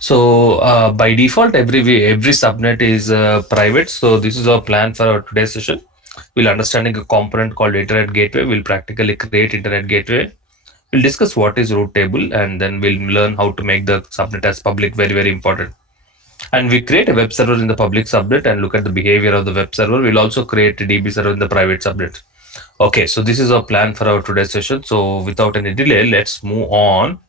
So by default, every subnet is private. So this is our plan for our today's session. We'll understanding a component called Internet Gateway. We'll practically create Internet Gateway. We'll discuss what is root table, and then we'll learn how to make the subnet as public. Very very important. And we create a web server in the public subnet and look at the behavior of the web server. We'll also create a DB server in the private subnet. Okay, so this is our plan for our today's session. So without any delay, let's move on.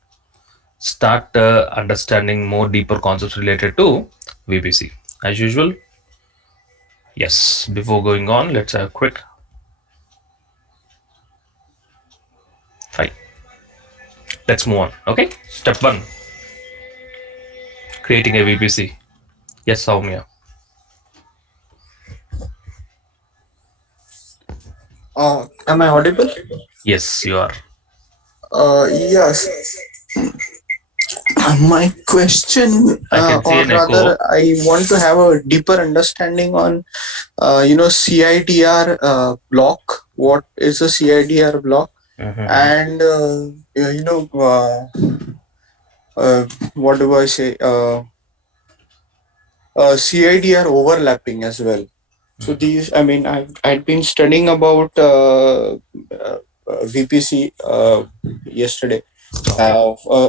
Start understanding more deeper concepts related to VPC. As usual, yes, before going on, let's have a quick fine. Let's move on. Okay, step one, creating a VPC. Yes, Soumya. Am I audible? Yes, you are. Yes. My question, I can see or an echo. rather, I want to have a deeper understanding on, CIDR block. What is a CIDR block? And what do I say? CIDR overlapping as well. So these, I mean, I'd been studying about VPC yesterday.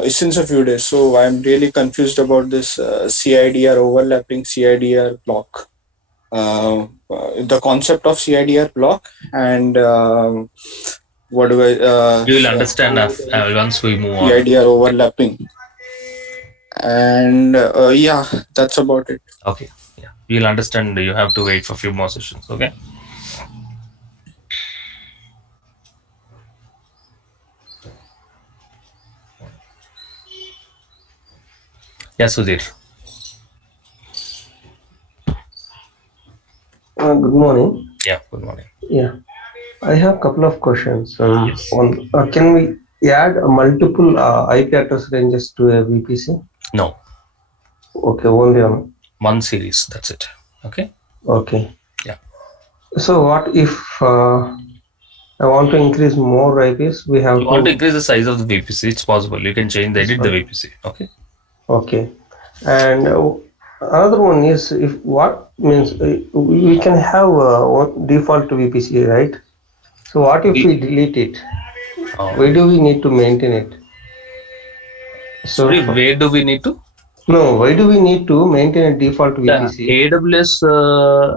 Since a few days, so I'm really confused about this CIDR overlapping CIDR block, the concept of CIDR block, and what do I? You will understand once we move on. CIDR overlapping, and yeah, that's about it. Okay, yeah, you'll understand. You have to wait for a few more sessions. Okay. Yeah, Sudhir. Good morning. Yeah, good morning. Yeah, I have a couple of questions. Yes. Can we add multiple IP address ranges to a VPC? No. Okay, only on one series. That's it. Okay. Okay. Yeah. So what if I want to increase more IPs? We have you want to increase the size of the VPC. It's possible. You can change edit the VPC. Okay. Okay. And another one is if what means we can have default VPC, right? So what if we delete it? Why do we need to maintain it? So where do we need to? No, why do we need to maintain a default VPC? AWS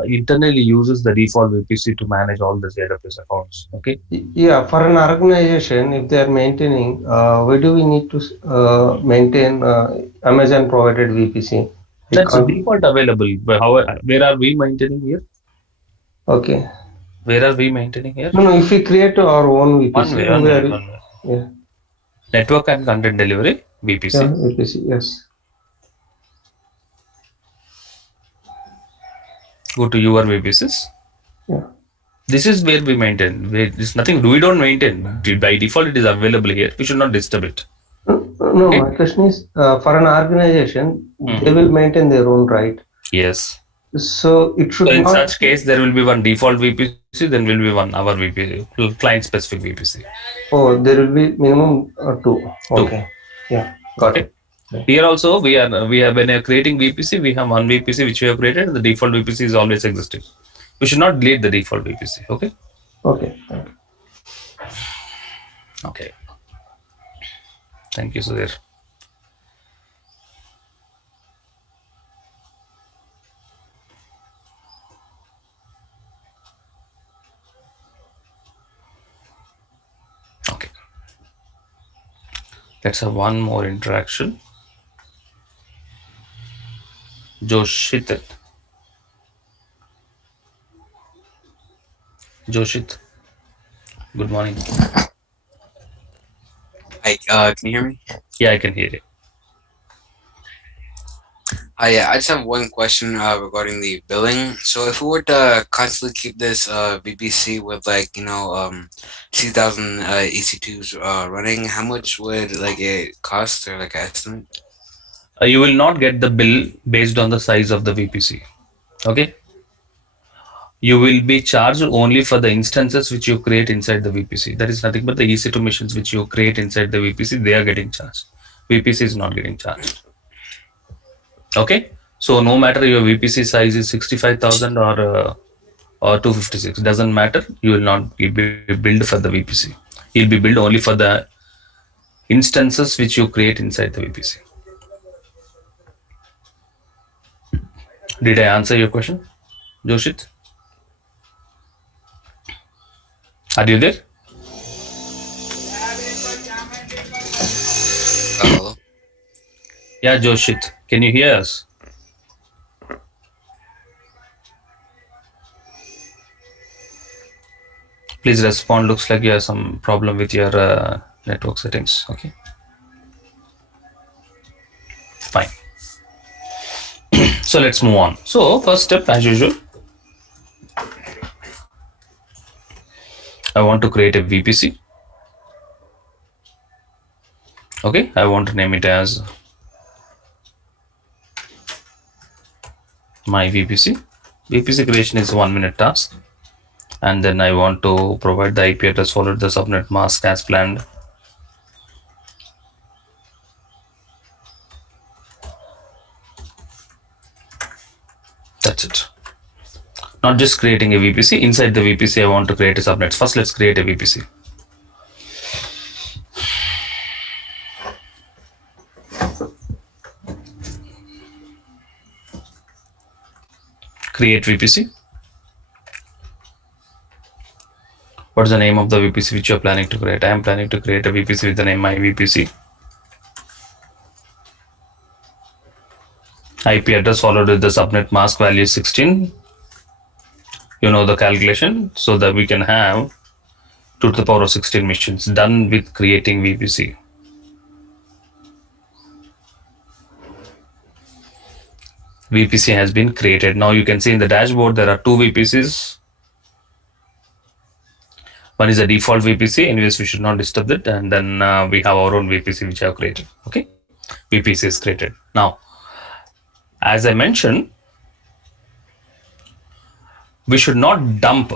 internally uses the default VPC to manage all these AWS accounts. Okay. Yeah, for an organization, if they are maintaining, why do we need to maintain Amazon provided VPC? That's a default available. But where are we maintaining here? Okay. Where are we maintaining here? No, if we create our own VPC, one way. Yeah. Network and content delivery VPC. Yeah, VPC, yes. Go to your VPCs. Yeah. This is where we maintain. There's nothing. We don't maintain. By default, it is available here. We should not disturb it. No, okay. My question is for an organization, they will maintain their own, right? Yes. So it should. So in such case, there will be one default VPC, then will be one our VPC, client specific VPC. Oh, there will be minimum two. Okay. Yeah, got it. Here also we have when you're creating VPC, we have one VPC which we have created. The default VPC is always existing. We should not delete the default VPC. Okay. Okay. Okay. Thank you, Sudhir. Okay. Let's have one more interaction. Joshit. Joshit. Good morning. Hi, can you hear me? Yeah, I can hear you. Yeah, I just have one question regarding the billing. So if we were to constantly keep this VPC with 6,000 EC2s running, how much would it cost or an estimate? You will not get the bill based on the size of the VPC. Okay. You will be charged only for the instances which you create inside the VPC. That is nothing but the EC2 machines which you create inside the VPC. They are getting charged. VPC is not getting charged. Okay, so no matter your VPC size is 65,000 or 256, doesn't matter. You will not be billed for the VPC. You'll be billed only for the instances which you create inside the VPC. Did I answer your question, Joshit? Are you there? Hello. Yeah, Joshit, can you hear us? Please respond. Looks like you have some problem with your network settings. Okay, fine. So let's move on. So first step, as usual, I want to create a VPC. Okay, I want to name it as my VPC. VPC creation is 1 minute task. And then I want to provide the IP address followed the subnet mask as planned. That's it. Not just creating a VPC. Inside the VPC, I want to create a subnet. First, let's create a VPC. Create VPC. What is the name of the VPC which you are planning to create? I am planning to create a VPC with the name my VPC. IP address followed with the subnet mask value 16. You know the calculation, so that we can have 2 to the power of 16 machines. Done with creating VPC. VPC has been created. Now you can see in the dashboard there are 2 VPCs. One is a default VPC, anyways we should not disturb it, and then we have our own VPC which I have created. Okay, VPC is created. Now, as I mentioned, we should not dump.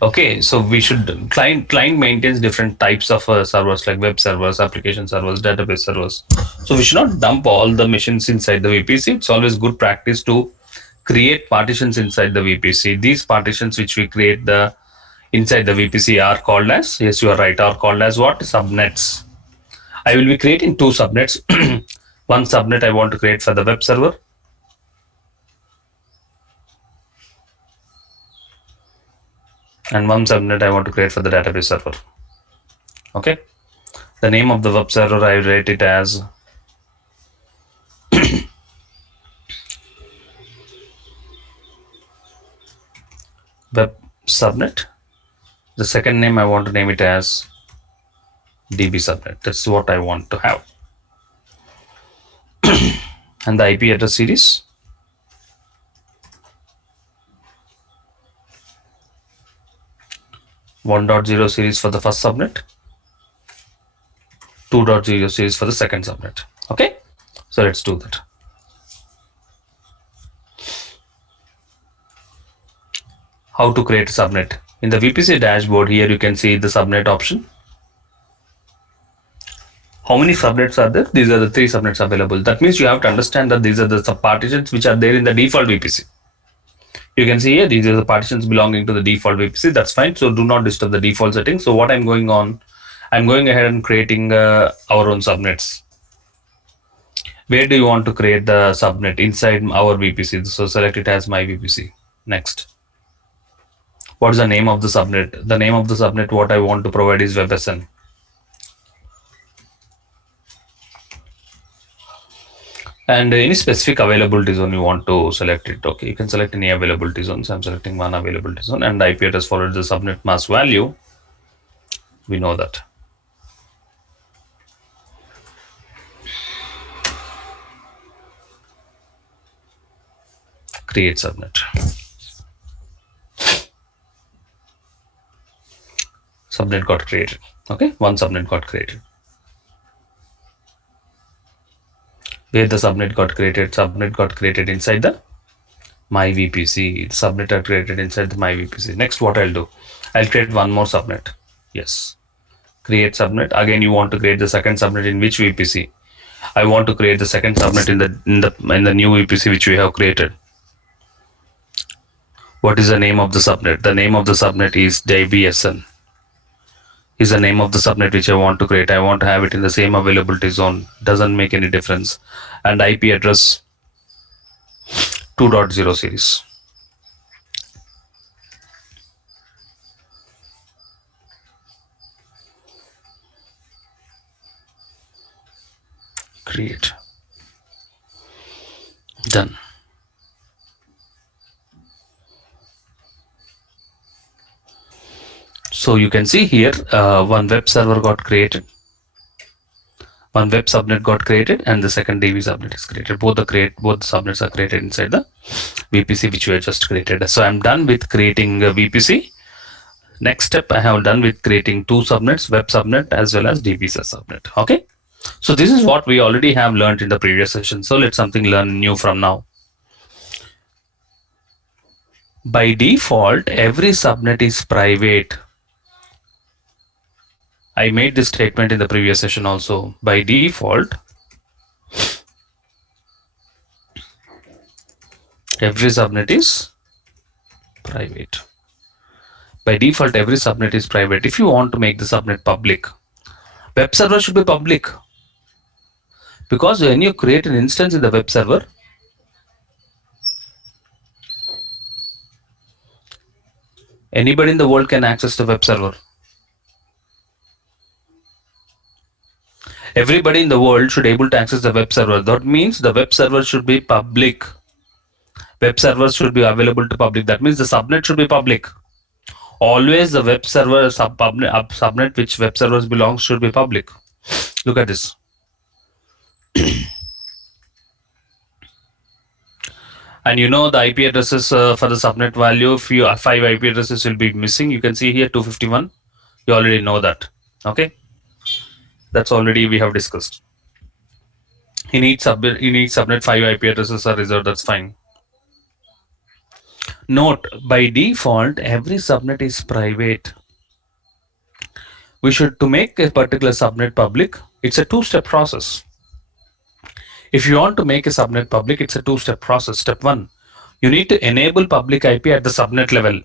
Okay, so we should client maintains different types of servers like web servers, application servers, database servers. So we should not dump all the machines inside the VPC. It's always good practice to create partitions inside the VPC. These partitions which we create inside the VPC are called as, yes, you are right, are called as what? Subnets. I will be creating 2 subnets. One subnet I want to create for the web server. And one subnet I want to create for the database server. Okay. The name of the web server, I rate it as web subnet. The second name I want to name it as DB subnet. That's what I want to have. And the IP address series, 1.0 series for the first subnet, 2.0 series for the second subnet. Okay, so let's do that. How to create a subnet? In the VPC dashboard, here you can see the subnet option. How many subnets are there? These are the 3 subnets available. That means you have to understand that these are the subpartitions which are there in the default VPC. You can see here, these are the partitions belonging to the default VPC. That's fine. So do not disturb the default settings. So what I'm going ahead and creating our own subnets. Where do you want to create the subnet? Inside our VPC. So select it as my VPC. Next. What is the name of the subnet? The name of the subnet what I want to provide is WebSN. And any specific availability zone you want to select it. Okay, you can select any availability zone. So I'm selecting one availability zone, and IP address followed the subnet mask value. We know that. Create subnet. Subnet got created. Okay, one subnet got created. Where the subnet got created inside the my VPC. Subnet are created inside the my VPC. Next, what I'll do, I'll create one more subnet. Yes, create subnet. Again, you want to create the second subnet in which VPC? I want to create the second subnet in the new VPC which we have created. What is the name of the subnet? The name of the subnet is DBSN. Is the name of the subnet which I want to create. I want to have it in the same availability zone. Doesn't make any difference. And IP address 2.0 series. Create. Done. So you can see here one web server got created, one web subnet got created, and the second DB subnet is created. Both the subnets are created inside the VPC which we have just created. So I'm done with creating a VPC. Next step, I have done with creating two subnets, web subnet as well as DB subnet. Okay. So this is what we already have learned in the previous session. So let's something learn new from now. By default, every subnet is private. I made this statement in the previous session also. By default, every subnet is private. By default, every subnet is private. If you want to make the subnet public, web server should be public. Because when you create an instance in the web server, anybody in the world can access the web server. Everybody in the world should be able to access the web server. That means the web server should be public. Web servers should be available to public. That means the subnet should be public. Always the web server subnet which web servers belongs should be public. Look at this. And you know the IP addresses for the subnet value. If you 5 IP addresses will be missing. You can see here 251. You already know that. Okay. That's already we have discussed. In each subnet 5 IP addresses are reserved. That's fine. Note, by default, every subnet is private. We should, to make a particular subnet public, it's a two-step process. If you want to make a subnet public, it's a two-step process. Step 1, you need to enable public IP at the subnet level.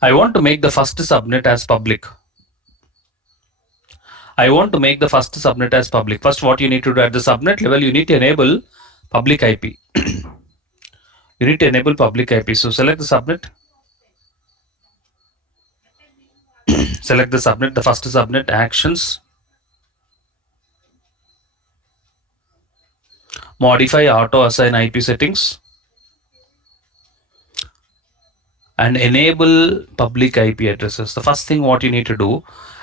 I want to make the first subnet as public. I want to make the first subnet as public. First, what you need to do at the subnet level, you need to enable public IP. You need to enable public IP. So select the subnet. Select the subnet, the first subnet, actions. Modify auto assign IP settings. And enable public IP addresses. The first thing what you need to do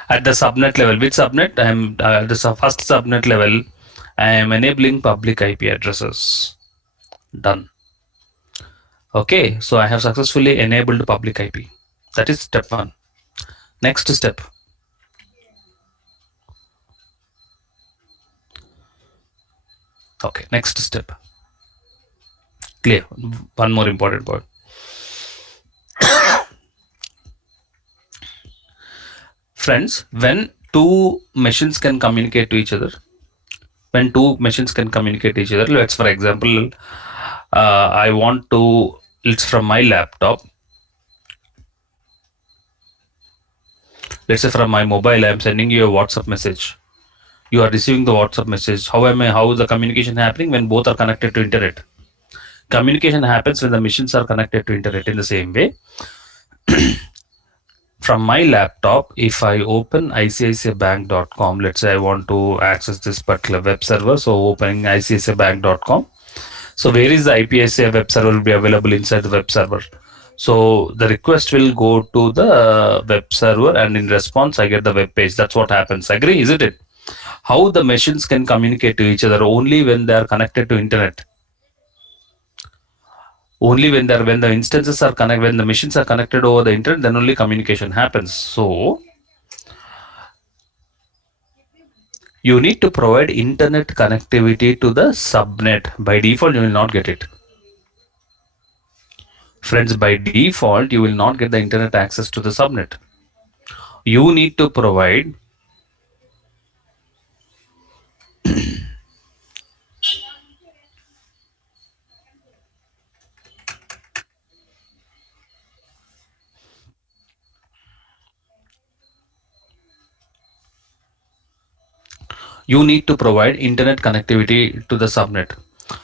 at the subnet level, which subnet? I am the first subnet level, I am enabling public IP addresses. Done. Okay, so I have successfully enabled public IP. That is step 1. Next step. Okay, next step. Clear. One more important point. Friends, when two machines can communicate to each other, let's for example, I want to, it's from my laptop. Let's say from my mobile, I'm sending you a WhatsApp message. You are receiving the WhatsApp message. How is the communication happening? When both are connected to internet. Communication happens when the machines are connected to internet. In the same way, from my laptop, if I open ICICIbank.com, let's say I want to access this particular web server. So opening ICICIbank.com. So where is the IPICI web server will be available inside the web server? So the request will go to the web server, and in response, I get the web page. That's what happens. Agree, isn't it? How the machines can communicate to each other only when they are connected to internet. Only when the instances are connected, when the machines are connected over the internet, then only communication happens. So you need to provide internet connectivity to the subnet. By default, you will not get it. Friends, by default, you will not get the internet access to the subnet. You need to provide you need to provide internet connectivity to the subnet.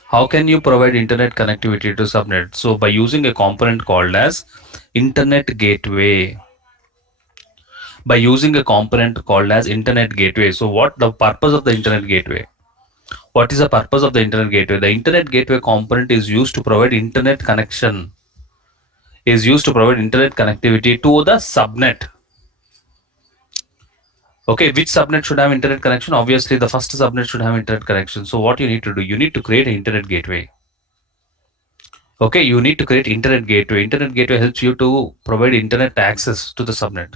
How can you provide internet connectivity to subnet? So by using a component called as internet gateway. By using a component called as internet gateway. So what the purpose of the internet gateway? What is the purpose of the internet gateway? The internet gateway component is used to provide internet connection, is used to provide internet connectivity to the subnet. Okay, which subnet should have internet connection? Obviously, the first subnet should have internet connection. So what you need to do, you need to create an internet gateway. Okay, you need to create internet gateway. Internet gateway helps you to provide internet access to the subnet.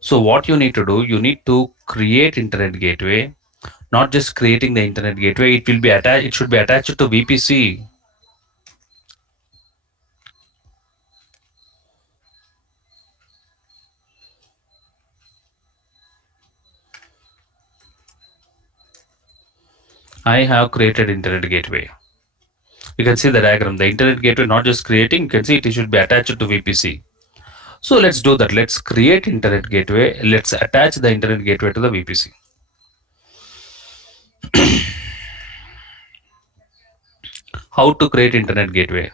So what you need to do, you need to create internet gateway. Not just creating the internet gateway, it will be attached. It should be attached to VPC. I have created internet gateway. You can see the diagram. The internet gateway not just creating, you can see it should be attached to VPC. So let's do that. Let's create internet gateway. Let's attach the internet gateway to the VPC. How to create internet gateway?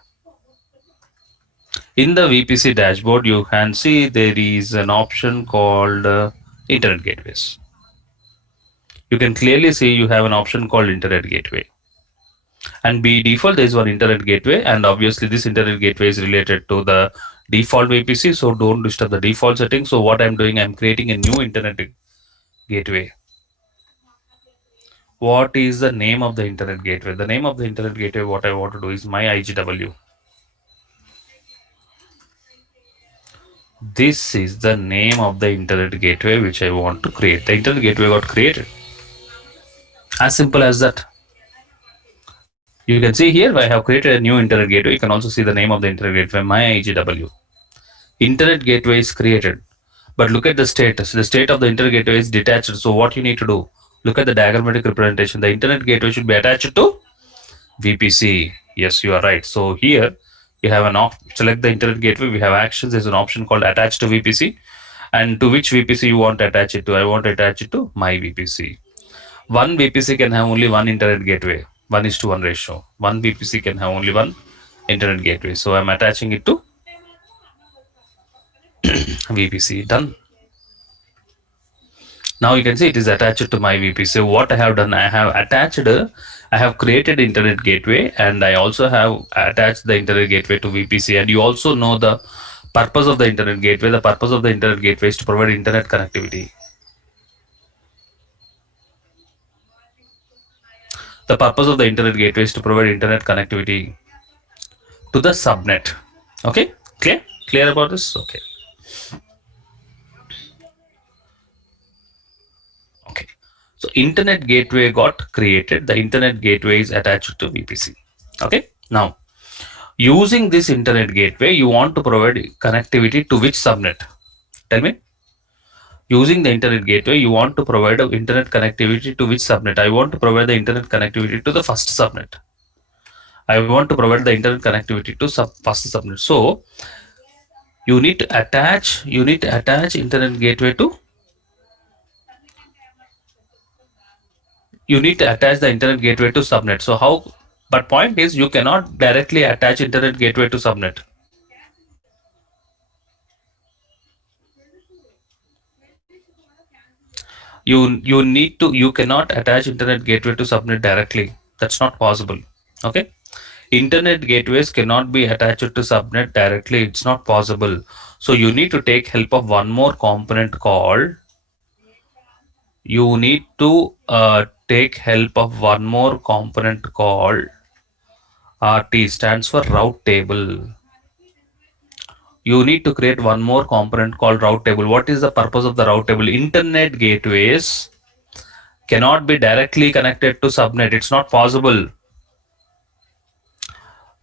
In the VPC dashboard, you can see there is an option called internet gateways. You can clearly see you have an option called internet gateway. And by default, there is one internet gateway, and obviously this internet gateway is related to the default VPC, so don't disturb the default setting. So what I'm doing, I'm creating a new internet gateway. What is the name of the internet gateway? The name of the internet gateway, what I want to do is my IGW. This is the name of the internet gateway which I want to create. The internet gateway got created. As simple as that. You can see here I have created a new internet gateway. You can also see the name of the internet gateway, my IGW. Internet gateway is created. But look at the status. The state of the internet gateway is detached. So what you need to do? Look at the diagrammatic representation. The internet gateway should be attached to VPC. Yes, you are right. So here you have an select the internet gateway. We have actions. There's an option called attach to VPC. And to which VPC you want to attach it to? I want to attach it to my VPC. One VPC can have only one internet gateway. 1:1 ratio. One VPC can have only one internet gateway. So I'm attaching it to VPC. Done. Now you can see it is attached to my VPC. So what I have done, I have created internet gateway, and I also have attached the internet gateway to VPC. And you also know the purpose of the internet gateway. The purpose of the internet gateway is to provide internet connectivity. The purpose of the internet gateway is to provide internet connectivity to the subnet. Okay, clear about this? Okay. So internet gateway got created. The internet gateway is attached to VPC. Okay. Now, using this internet gateway, you want to provide connectivity to which subnet? Tell me. Using the internet gateway, you want to provide internet connectivity to which subnet? I want to provide the internet connectivity to the first subnet. I want to provide the internet connectivity to first subnet. So you need to attach internet gateway to the internet gateway to subnet. So how? But point is, you cannot directly attach internet gateway to subnet. You cannot attach internet gateway to subnet directly. That's not possible. Okay. Internet gateways cannot be attached to subnet directly. It's not possible. So you need to take help of one more component called. You need to take help of one more component called RT, stands for route table. You need to create one more component called route table. What is the purpose of the route table? Internet gateways cannot be directly connected to subnet. It's not possible.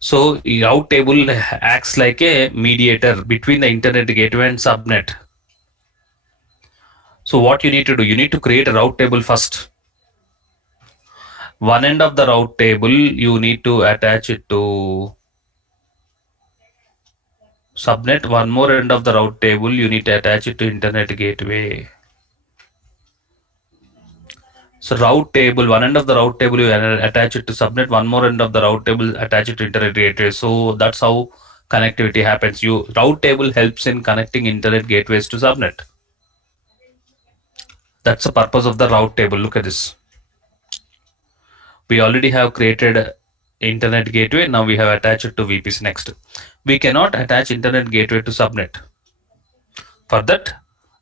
So route table acts like a mediator between the internet gateway and subnet. So what you need to do, you need to create a route table first. One end of the route table, you need to attach it to subnet. One more end of the route table, you need to attach it to internet gateway. So route table, one end of the route table you attach it to subnet, one more end of the route table attach it to internet gateway. So that's how connectivity happens. Route table helps in connecting internet gateways to subnet. That's the purpose of the route table. Look at this. We already have created internet gateway. Now we have attached it to VPC next. We cannot attach internet gateway to subnet. For that,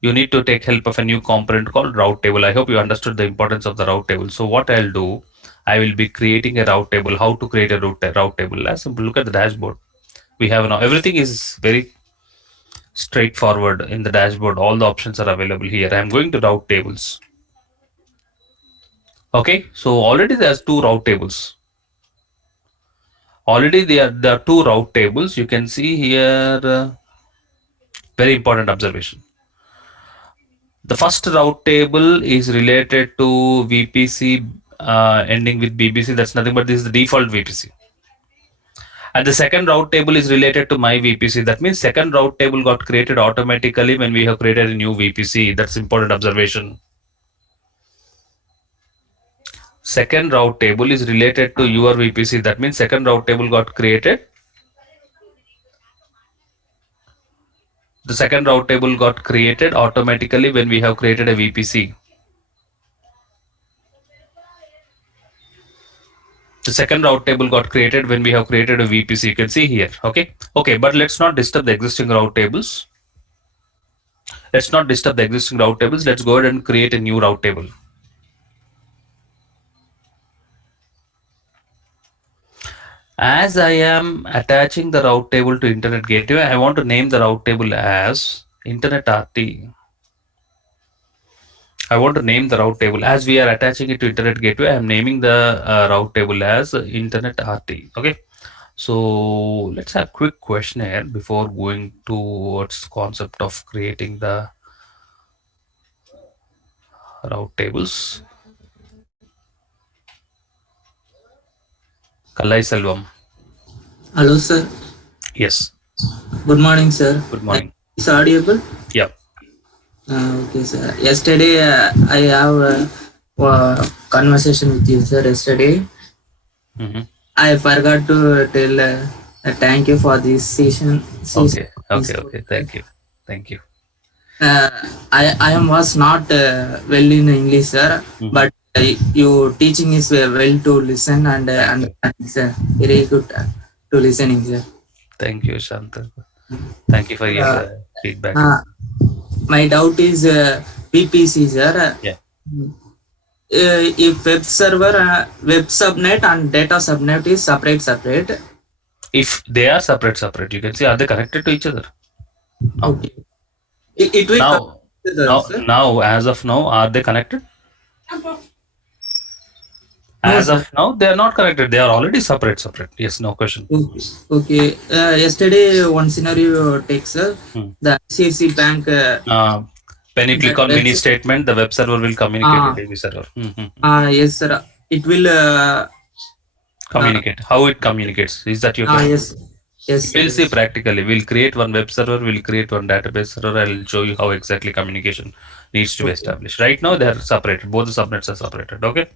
you need to take help of a new component called route table. I hope you understood the importance of the route table. So what I'll do, I will be creating a route table. How to create a route table? As simple. Look at the dashboard. We have now everything is very straightforward in the dashboard. All the options are available here. I'm going to route tables. Okay, so already there's two route tables. Already there are two route tables. You can see here, very important observation. The first route table is related to VPC ending with BBC. That's nothing but this is the default VPC. And the second route table is related to my VPC. That means second route table got created automatically when we have created a new VPC. That's important observation. Second route table is related to your VPC. That means second route table got created. The second route table got created automatically when we have created a VPC. The second route table got created when we have created a VPC. You can see here. Okay. But let's not disturb the existing route tables. Let's not disturb the existing route tables. Let's go ahead and create a new route table. As I am attaching the route table to internet gateway, I want to name the route table as internet RT. I want to name the route table as we are attaching it to internet gateway. I am naming the route table as internet RT. Okay. So let's have a quick questionnaire before going towards the concept of creating the route tables. Kallai Selvam. Hello, sir. Yes. Good morning, sir. Good morning. Is audible? Yeah. Okay, sir. Yesterday, I have a conversation with you, sir. Yesterday, I forgot to tell thank you for this session. Okay. Thank you. I was not well in English, sir, but your teaching is well to listen and understand, sir. Very good to listening, sir. Thank you, Shanta. Thank you for your feedback. My doubt is VPC, sir. Yeah. If web server, web subnet and data subnet is separate. If they are separate, you can see, are they connected to each other? No. Okay. It will now, as of now, are they connected? As of now, they are not connected. They are already separate. Yes, no question. Okay. Yesterday, one scenario takes the ICICI Bank. When you click on mini statement, the web server will communicate with AV server. Yes, sir. It will communicate. How it communicates? Is that your question? Yes. We'll see practically. We'll create one web server. We'll create one database server. I'll show you how exactly communication needs to be established. Right now, they are separated. Both the subnets are separated. Okay.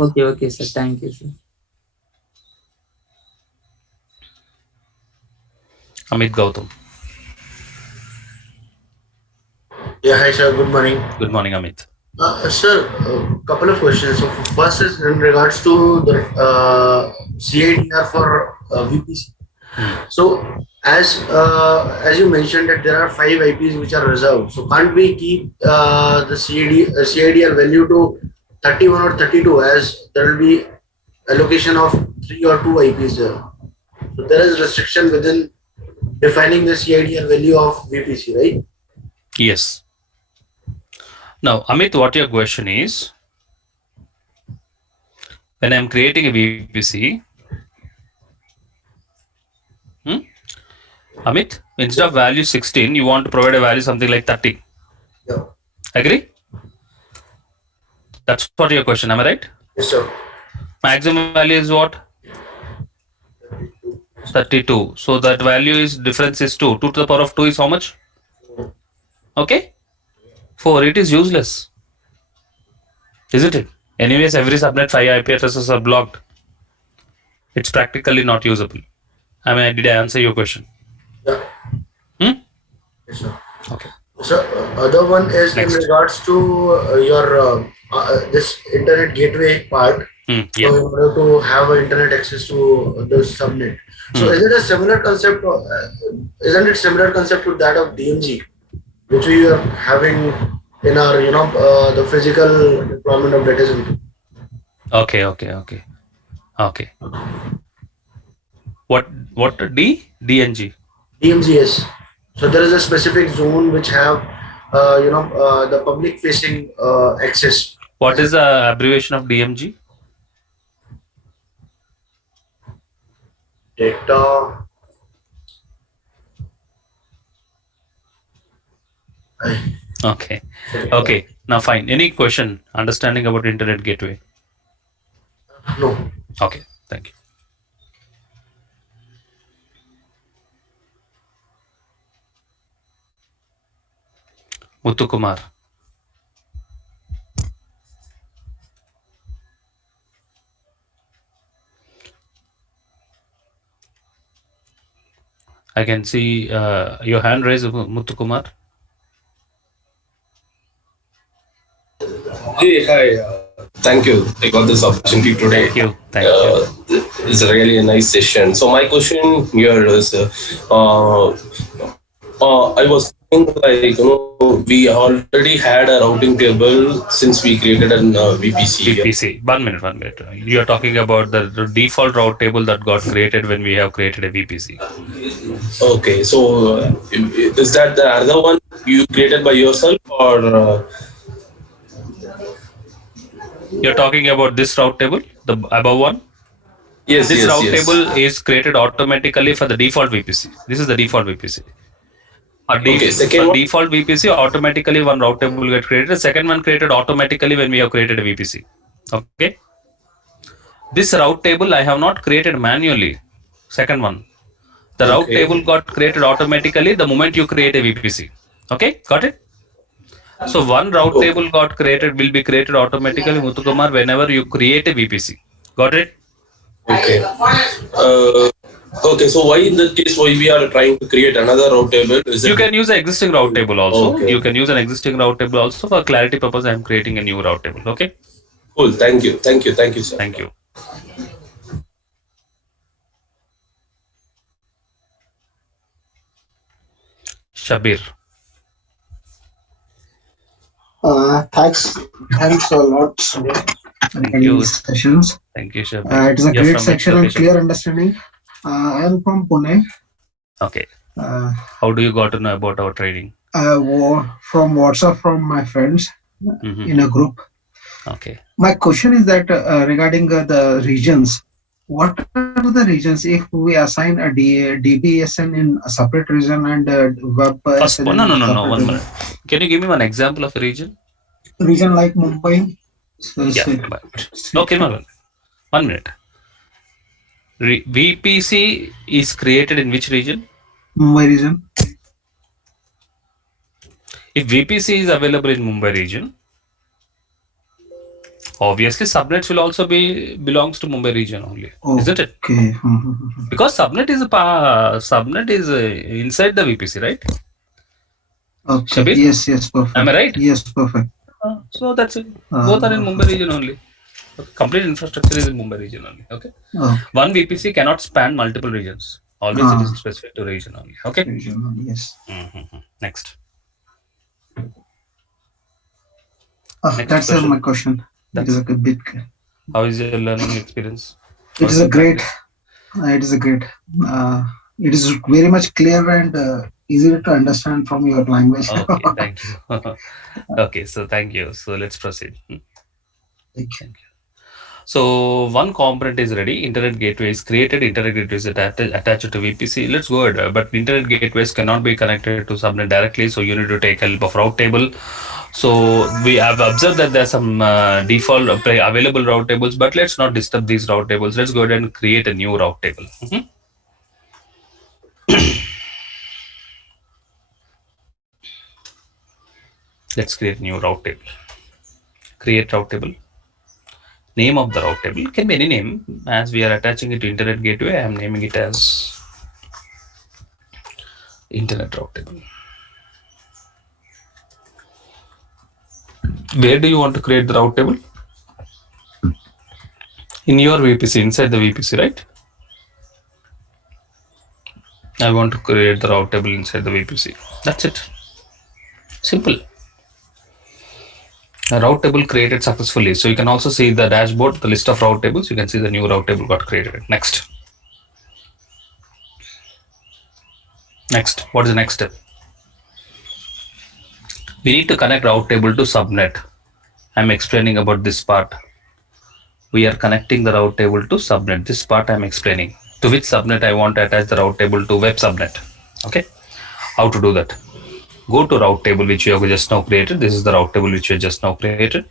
Okay, sir. Thank you, sir. Amit Gautam. Yeah, hi sir, good morning. Good morning, Amit. Sir, couple of questions. So first is in regards to the CIDR for VPC. So as you mentioned that there are 5 IPs which are reserved. So can't we keep the CIDR value to 31 or 32 as there will be allocation of 3 or 2 IPs there. So there is restriction within defining the CIDR value of VPC, right? Yes. Now, Amit, what your question is, when I'm creating a VPC, Amit, instead of value 16, you want to provide a value something like 30. Yeah. Agree? That's what your question, am I right? Yes, sir. Maximum value is what? 32. So that value is difference is 2. 2 to the power of 2 is how much? Okay. 4. It is useless. Isn't it? Anyways, every subnet 5 IP addresses are blocked. It's practically not usable. I mean, did I answer your question? Yeah. Hmm? Yes, sir. Okay. So other one is Next. in regards to your this internet gateway part. Yeah. So in order to have an internet access to the subnet. So is it a similar concept? Isn't it similar concept to that of DMG, which we are having in our the physical deployment of data center? Okay. What DNG? DMGS. So there is a specific zone which have the public facing access. What is the abbreviation of DMG? Data. Okay. Now fine. Any question? Understanding about internet gateway? No. Okay. Thank you. Muthukumar. I can see your hand raised, Muthukumar. Hey, hi. Thank you. I got this opportunity today. Thank you. It's really a nice session. So my question here is, I was thinking we already had a routing table since we created an VPC. VPC. 1 minute. You are talking about the default route table that got created when we have created a VPC. Okay, so is that the other one you created by yourself, or you're talking about this route table, the above one? Yes. This route table is created automatically for the default VPC. This is the default VPC. For default VPC, automatically one route table will get created. The second one created automatically when we have created a VPC. Okay. This route table I have not created manually. Second one. The route table got created automatically the moment you create a VPC. Okay, got it? So one route table will be created automatically, Muthukumar, whenever you create a VPC. Got it? Okay. Okay, so why in that case, why we are trying to create another route table? You can use an existing route table also. Okay. You can use an existing route table also. For clarity purpose, I am creating a new route table. Okay. Cool. Thank you, sir. Thank you. Shabir. Thanks a lot Thank you. Sessions. Thank you, Shabir. It is a great section and clear understanding. I am from Pune. Okay. How do you got to know about our training? From WhatsApp from my friends in a group. Okay. My question is that regarding the regions, what are the regions if we assign a DBSN in a separate region and web? First, no. 1 minute. Can you give me one example of a region? Region like Mumbai. Okay, no. 1 minute. VPC is created in which region? Mumbai region. If VPC is available in Mumbai region, obviously subnets will also belongs to Mumbai region only, isn't it? Okay. Because subnet is inside the VPC, right? Okay. Shabir? Yes, perfect. Am I right? Yes, perfect. So that's it. Both are in Mumbai region only. Complete infrastructure is in Mumbai region only. Okay. One VPC cannot span multiple regions. Always it is specific to region only. Okay. Region, yes. Next. That's my question. It is a bit. How is your learning experience? It is a great. It is a great. It is very much clear and easy to understand from your language. Okay, thank you. Okay, so thank you. So let's proceed. Thank you. So one component is ready. Internet gateway is created. Internet gateway is attached to VPC. Let's go ahead. But internet gateways cannot be connected to subnet directly. So you need to take help of route table. So we have observed that there's some default available route tables, but let's not disturb these route tables. Let's go ahead and create a new route table. Let's create new route table. Create route table. Name of the route table can be any name. As we are attaching it to internet gateway, I am naming it as internet route table. Where do you want to create the route table? In your VPC, inside the VPC, right? I want to create the route table inside the VPC. That's it. Simple. A route table created successfully. So you can also see the dashboard, the list of route tables. You can see the new route table got created. Next. What is the next step? We need to connect route table to subnet. I'm explaining about this part. We are connecting the route table to subnet. This part I'm explaining. To which subnet I want to attach the route table to web subnet. Okay. How to do that? Go to route table which you have just now created. This is the route table which you have just now created.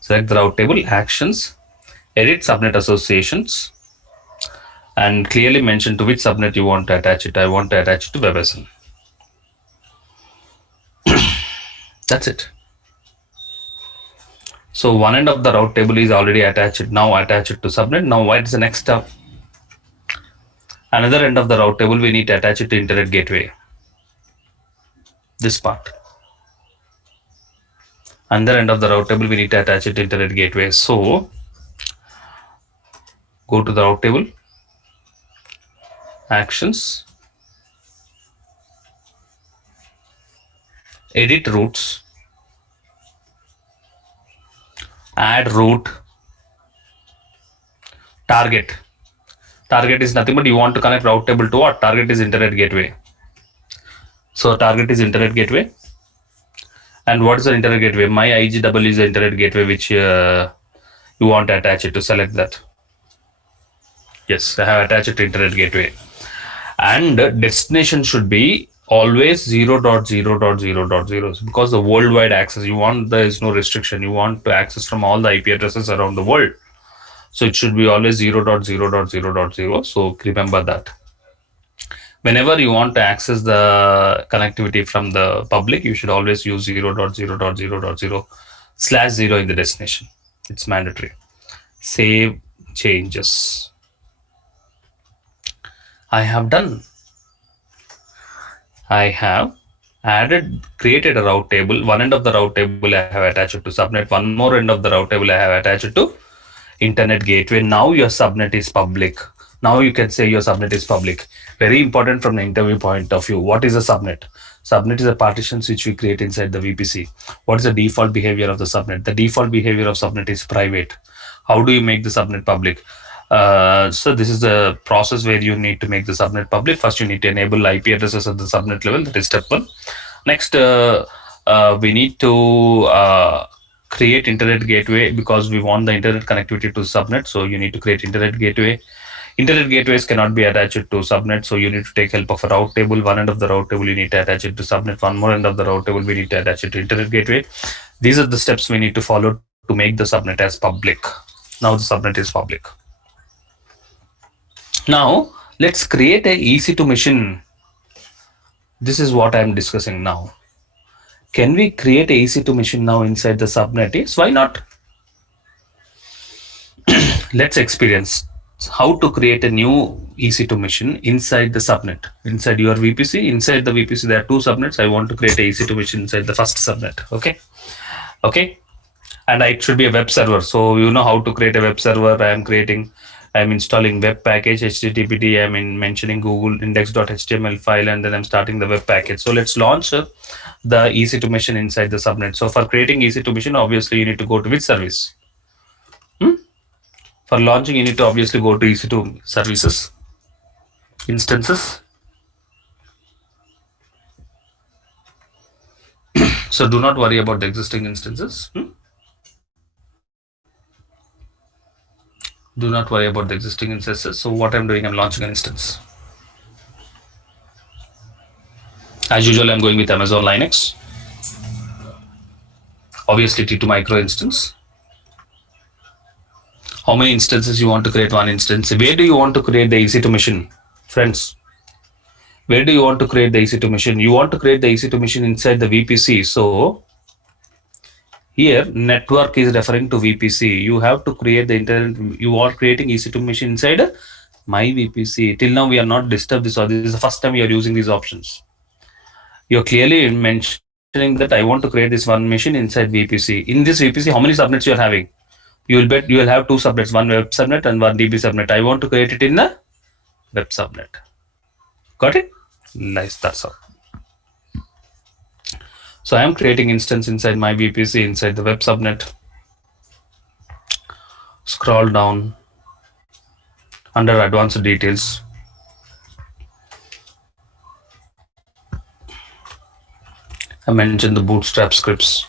Select the route table, actions, edit subnet associations, and clearly mention to which subnet you want to attach it. I want to attach it to WebAssembly. That's it. So one end of the route table is already attached. Now attach it to subnet. Now what is the next step? Another end of the route table, we need to attach it to internet gateway. This part. Another end of the route table, we need to attach it to internet gateway. So go to the route table, actions, edit routes, add route, target. Target is nothing but you want to connect route table to what? Target is internet gateway. So target is internet gateway. And what is the internet gateway? My IGW is the internet gateway which you want to attach it to. Select that. Yes, I have attached it to internet gateway. And destination should be always 0.0.0.0 because the worldwide access, there is no restriction. You want to access from all the IP addresses around the world. So it should be always 0.0.0.0. So remember that. Whenever you want to access the connectivity from the public, you should always use 0.0.0.0/0 in the destination. It's mandatory. Save changes. I have done. I have created a route table. One end of the route table I have attached it to subnet. One more end of the route table I have attached it to internet gateway. Now your subnet is public. Now you can say your subnet is public. Very important from the interview point of view. What is a subnet? Subnet is a partitions which we create inside the VPC. What is the default behavior of the subnet? The default behavior of subnet is private. How do you make the subnet public? So this is the process where you need to make the subnet public. First, you need to enable IP addresses at the subnet level. That is step one. Next, we need to create internet gateway because we want the internet connectivity to subnet. So you need to create internet gateway. Internet gateways cannot be attached to subnet. So you need to take help of a route table. One end of the route table, you need to attach it to subnet. One more end of the route table, we need to attach it to internet gateway. These are the steps we need to follow to make the subnet as public. Now the subnet is public. Now let's create a EC2 machine. This is what I am discussing now. Can we create a EC2 machine now inside the subnet? Yes, why not? Let's experience how to create a new EC2 machine inside the subnet. Inside your VPC, inside the VPC, there are two subnets. I want to create a EC2 machine inside the first subnet. Okay. And it should be a web server. So you know how to create a web server. I'm installing web package, HTTPD. I'm mentioning Google index.html file, and then I'm starting the web package. So let's launch the EC2 machine inside the subnet. So for creating EC2 machine, obviously you need to go to which service? For launching, you need to obviously go to EC2 services, instances. So do not worry about the existing instances. Do not worry about the existing instances. So what I'm doing, I'm launching an instance. As usual, I'm going with Amazon Linux. Obviously T2 micro instance. How many instances you want to create? One instance. Where do you want to create the EC2 machine? Friends, where do you want to create the EC2 machine? You want to create the EC2 machine inside the VPC. So Here, network is referring to VPC. You have to create the internet. You are creating EC2 machine inside my VPC. Till now, we are not disturbed this, or this is the first time we are using these options. You're clearly mentioning that I want to create this one machine inside VPC. In this VPC, how many subnets you are having? You will have 2 subnets, one web subnet and one DB subnet. I want to create it in the web subnet. Got it? Nice, that's all. So I am creating instance inside my VPC inside the web subnet. Scroll down under advanced details. I mentioned the bootstrap scripts.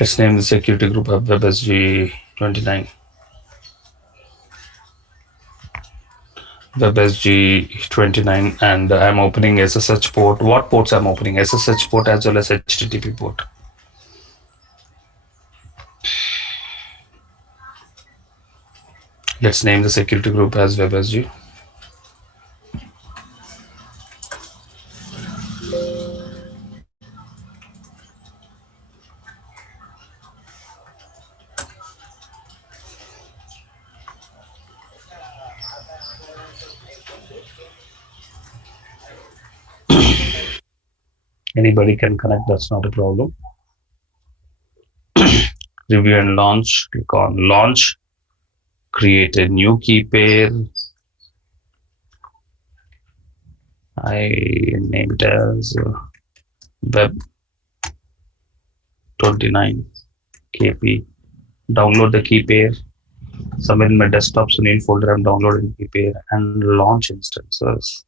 Let's name the security group of WebSG 29. WebSG 29, and I'm opening SSH port. What ports I'm opening? SSH port as well as HTTP port. Let's name the security group as WebSG. Anybody can connect, that's not a problem. Review and launch. Click on launch. Create a new key pair. I name it as web 29 KP. Download the key pair. Somewhere in my desktop Sunil folder, I'm downloading key pair and launch instances.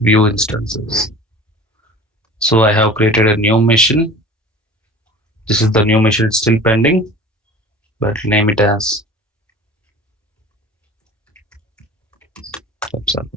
View instances. So I have created a new machine. This is the new machine, it's still pending, but name it as web server.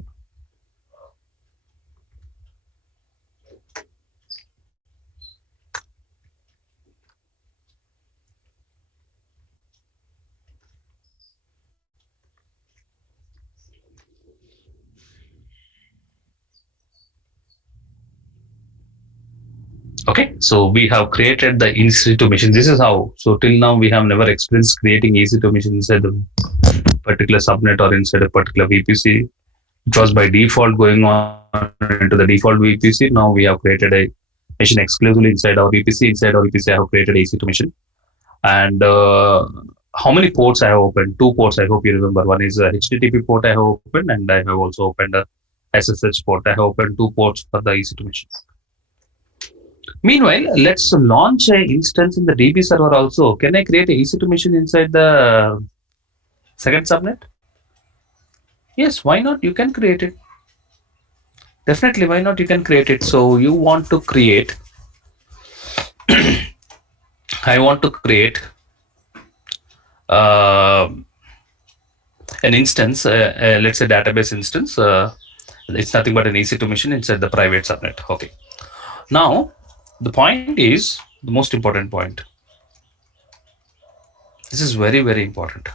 Okay, so we have created the EC2 machine. This is how. So till now we have never experienced creating EC2 machine inside the particular subnet or inside a particular VPC. It was by default going on into the default VPC. Now we have created a machine exclusively inside our VPC. Inside our VPC, I have created EC2 machine. And how many ports I have opened? 2 ports, I hope you remember. One is a HTTP port I have opened, and I have also opened a SSH port. I have opened 2 ports for the EC2 machine. Meanwhile, let's launch an instance in the DB server also. Can I create a EC2 machine inside the second subnet? Yes, why not? You can create it. Definitely, why not? You can create it. So you want to create, I want to create an instance, let's say database instance. It's nothing but an EC2 machine inside the private subnet. Okay. Now, the point is the most important point. This is very, very important.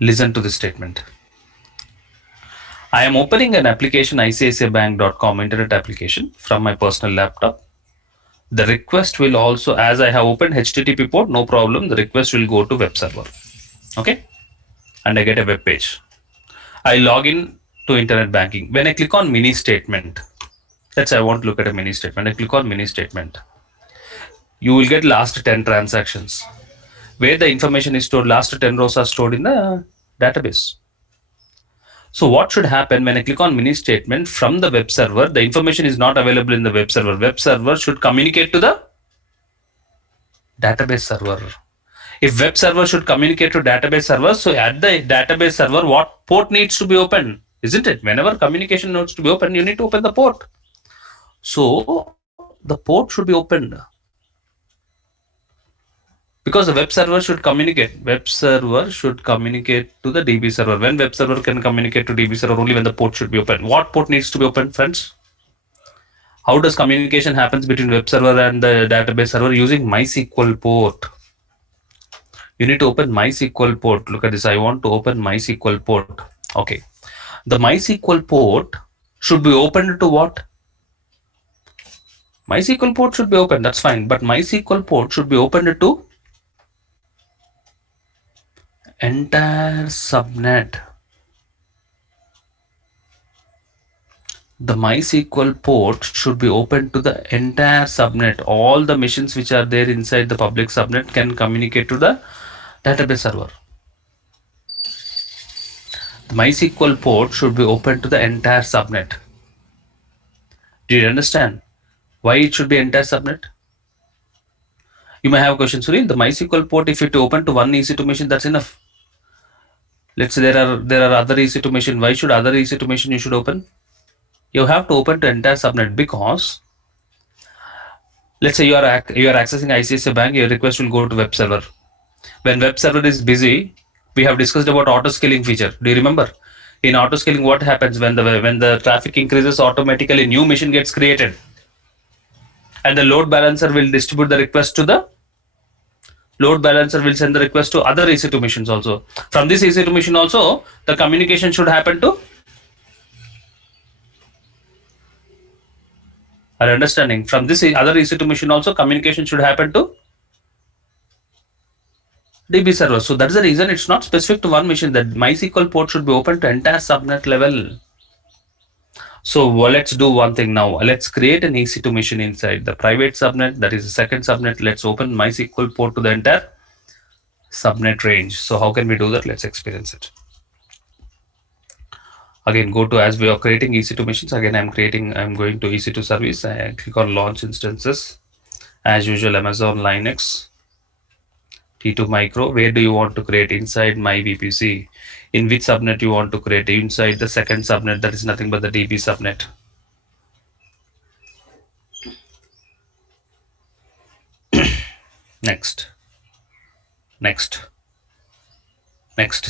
Listen to this statement. I am opening an application, ICICIbank.com internet application from my personal laptop. The request will also, as I have opened HTTP port, no problem. The request will go to web server. Okay. And I get a web page. I log in to internet banking. When I click on mini statement, let's say I want to look at a mini statement. I click on mini statement. You will get last 10 transactions. Where the information is stored, last 10 rows are stored in the database. So what should happen when I click on mini statement from the web server? The information is not available in the web server. Web server should communicate to the database server. If web server should communicate to database server, so at the database server, what port needs to be open? Isn't it? Whenever communication needs to be open, you need to open the port. So the port should be opened. Because the web server should communicate. Web server should communicate to the DB server. When web server can communicate to DB server, only when the port should be open. What port needs to be open, friends? How does communication happens between web server and the database server? Using MySQL port. You need to open MySQL port. Look at this. I want to open MySQL port. Okay. The MySQL port should be opened to what? MySQL port should be open. That's fine. But MySQL port should be opened to entire subnet. The MySQL port should be open to the entire subnet. All the machines which are there inside the public subnet can communicate to the database server. The MySQL port should be open to the entire subnet. Do you understand why it should be entire subnet? You may have a question, Sunil. The MySQL port, if it open to one EC2 machine, that's enough. Let's say there are other EC2 machine. Why should other EC2 machine you should open? You have to open to entire subnet because let's say you are accessing ICICI Bank, your request will go to web server. When web server is busy, we have discussed about auto scaling feature. Do you remember? In auto scaling, what happens when the traffic increases, automatically new machine gets created, and the load balancer will distribute the request to the load balancer will send the request to other EC2 machines also. From this EC2 machine also, the communication should happen to. Are you understanding? From this other EC2 machine also, communication should happen to DB server. So that's the reason it's not specific to one machine. That MySQL port should be open to entire subnet level. So let's do one thing now. Let's create an EC2 machine inside the private subnet. That is the second subnet. Let's open MySQL port to the entire subnet range. So how can we do that? Let's experience it. Again, go to, as we are creating EC2 machines, again I'm going to EC2 service. I click on launch instances. As usual, Amazon Linux, T2 Micro. Where do you want to create? Inside my VPC. In which subnet you want to create? Inside the second subnet, that is nothing but the DB subnet. Next,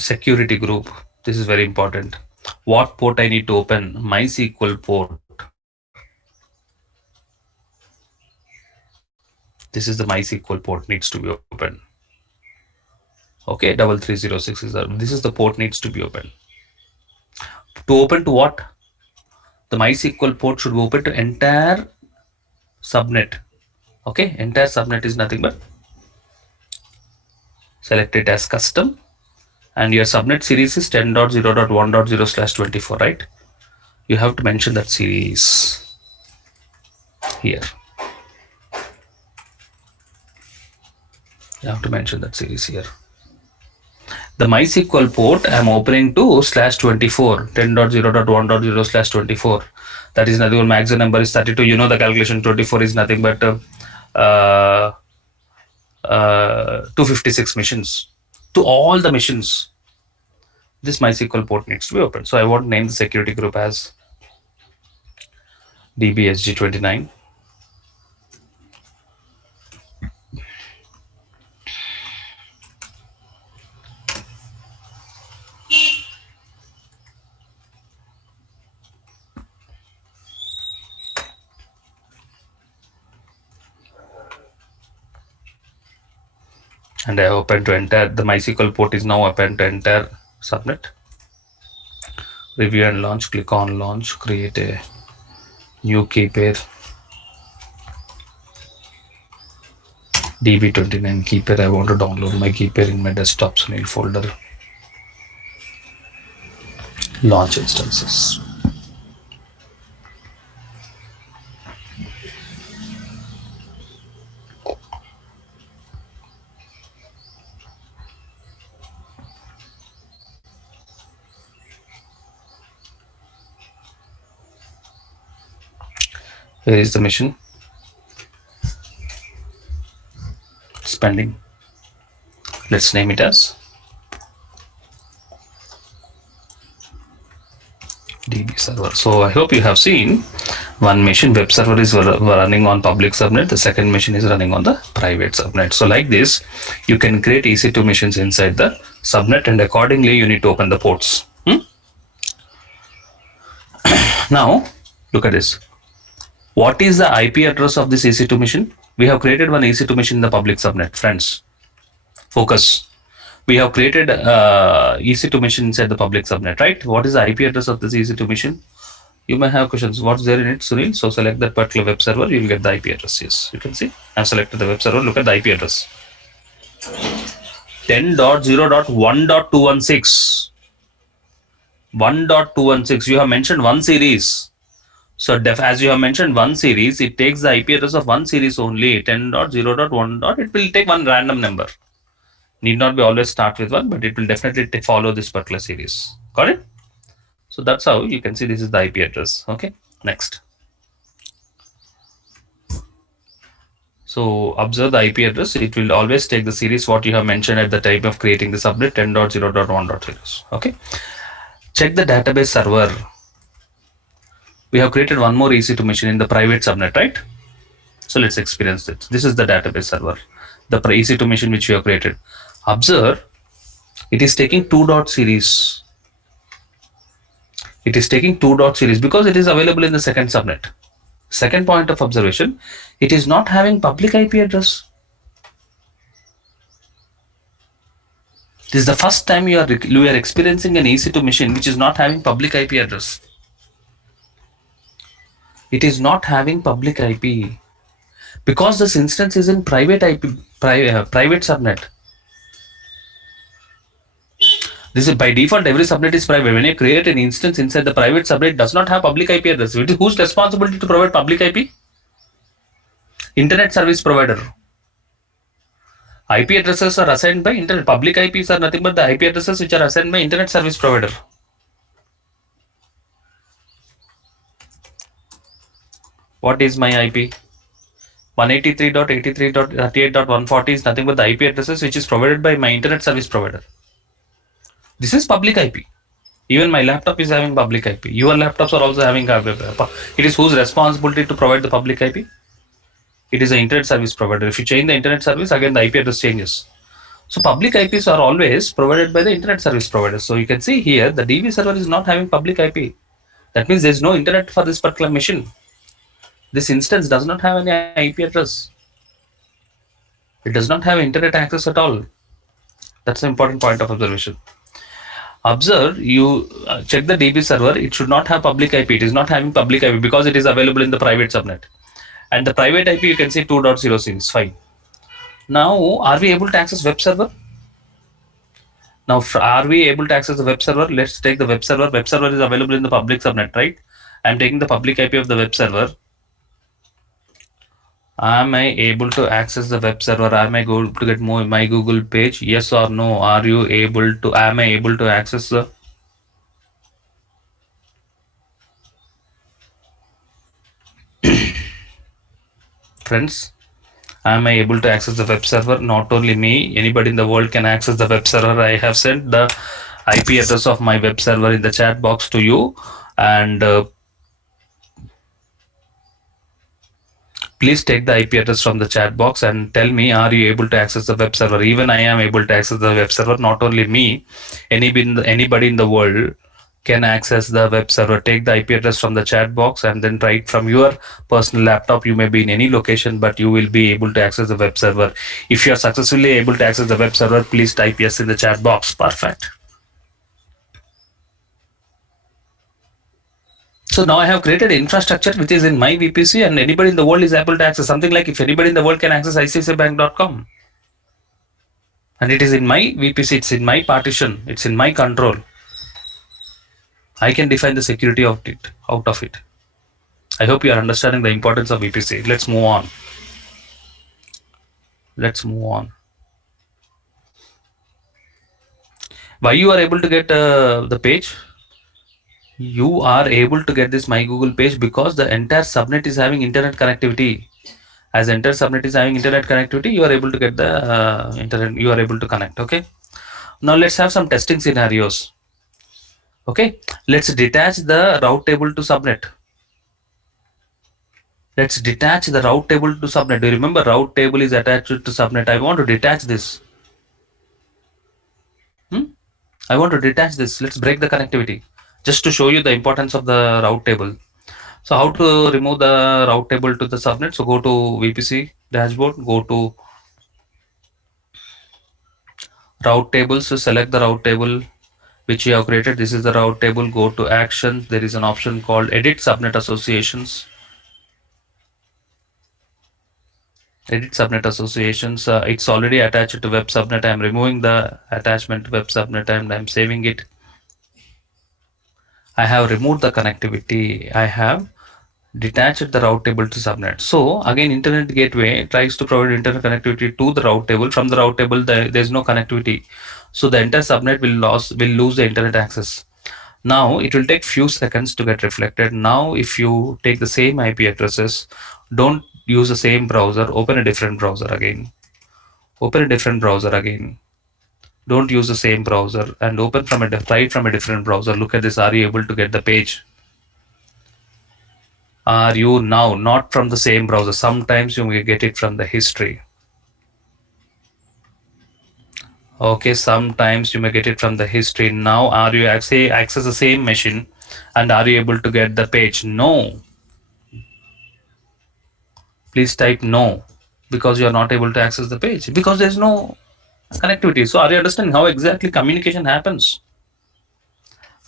security group. This is very important. What port I need to open? MySQL port. This is the MySQL port needs to be open. Okay, 3306 is this is the port needs to be open. To open to what? The MySQL port should be open to entire subnet. Okay, entire subnet is nothing but select it as custom, and your subnet series is 10.0.1.0/24, right? You have to mention that series here. You have to mention that series here. The MySQL port I'm opening to /24, 10.0.1.0/24. That is nothing but maximum number is 32. You know the calculation. 24 is nothing but 256 machines. To all the machines, this MySQL port needs to be open. So I want to name the security group as DBSG29. And I open to enter. The MySQL port is now open to enter subnet. Review and launch. Click on launch. Create a new key pair. DB29 key pair. I want to download my key pair in my desktop Sunil folder. Launch instances. Here is the mission. Spending. Let's name it as DB server. So I hope you have seen one machine web server is running on public subnet. The second machine is running on the private subnet. So like this, you can create EC2 machines inside the subnet, and accordingly you need to open the ports. Now look at this. What is the IP address of this EC2 machine? We have created one EC2 machine in the public subnet. Friends, focus. we have created EC2 machine inside the public subnet, right? What is the IP address of this EC2 machine? You may have questions. What's there in it, Sunil? So select that particular web server, you will get the IP address. Yes, you can see. I've selected the web server. Look at the IP address. 10.0.1.216. 1.216. You have mentioned one series. So as you have mentioned one series, it takes the IP address of one series only. 10.0.1. It will take one random number. Need not be always start with one, but it will definitely follow this particular series. Got it? So that's how you can see this is the IP address. Okay, next. So observe the IP address. It will always take the series what you have mentioned at the time of creating the subnet 10.0.1.0. Okay. Check the database server. We have created one more EC2 machine in the private subnet, right? So let's experience it. This is the database server, the EC2 machine which we have created. Observe, it is taking 2 series. It is taking 2 series because it is available in the second subnet. Second point of observation, it is not having public IP address. This is the first time you are experiencing an EC2 machine which is not having public IP address. It is not having public IP because this instance is in private IP, private subnet. This is by default, every subnet is private. When you create an instance inside the private subnet, it does not have public IP address. Whose responsibility to provide public IP? Internet service provider. IP addresses are assigned by internet. Public IPs are nothing but the IP addresses which are assigned by internet service provider. What is my IP? 183.83.38.140 is nothing but the IP addresses which is provided by my internet service provider. This is public IP. Even my laptop is having public IP. Your laptops are also having it is whose responsibility to provide the public IP? It is the internet service provider. If you change the internet service, again the IP address changes. So public IPs are always provided by the internet service provider. So you can see here the DB server is not having public IP. That means there is no internet for this particular machine. This instance does not have any IP address. It does not have internet access at all. That's an important point of observation. Observe, you check the DB server, it should not have public IP. It is not having public IP because it is available in the private subnet. And the private IP you can see 2.0 series, fine. Now, are we able to access web server? Now, are we able to access the web server? Let's take the web server. Web server is available in the public subnet, right? I'm taking the public IP of the web server. Am I able to access the web server? Am I going to get my Google page? Yes or no? Are you able to? Am I able to access the? Friends, am I able to access the web server? Not only me, anybody in the world can access the web server. I have sent the IP address of my web server in the chat box to you, and please take the IP address from the chat box and tell me, are you able to access the web server? Even I am able to access the web server. Not only me, anybody in the world can access the web server. Take the IP address from the chat box and then try it from your personal laptop. You may be in any location, but you will be able to access the web server. If you are successfully able to access the web server, please type yes in the chat box. Perfect. So now I have created infrastructure which is in my VPC, and anybody in the world is able to access. Something like if anybody in the world can access ICICIbank.com, and it is in my VPC, it's in my partition, it's in my control. I can define the security of it, out of it. I hope you are understanding the importance of VPC. Let's move on. Let's move on. Why you are able to get the page? You are able to get this My Google page because the entire subnet is having internet connectivity. As entire subnet is having internet connectivity, you are able to get the internet, you are able to connect. Okay. Now let's have some testing scenarios. Okay. Let's detach the route table to subnet. Let's detach the route table to subnet. Do you remember route table is attached to subnet? I want to detach this. I want to detach this. Let's break the connectivity. Just to show you the importance of the route table. So how to remove the route table to the subnet? So go to VPC dashboard, go to route tables. So select the route table which you have created. This is the route table. Go to actions. There is an option called edit subnet associations. Edit subnet associations. It's already attached to web subnet. I'm removing the attachment to web subnet and I'm saving it. I have removed the connectivity. I have detached the route table to subnet. So again, internet gateway tries to provide internet connectivity to the route table. From the route table, there's no connectivity. So the entire subnet will lose the internet access. Now it will take few seconds to get reflected. Now if you take the same IP addresses, don't use the same browser, open a different browser again. Open a different browser again. Don't use the same browser and open from a different browser. Look at this. Are you able to get the page? Are you now not from the same browser? Sometimes you may get it from the history. Okay, sometimes you may get it from the history. Now are you access the same machine and are you able to get the page? No. Please type no, because you are not able to access the page because there's no connectivity. So are you understanding how exactly communication happens?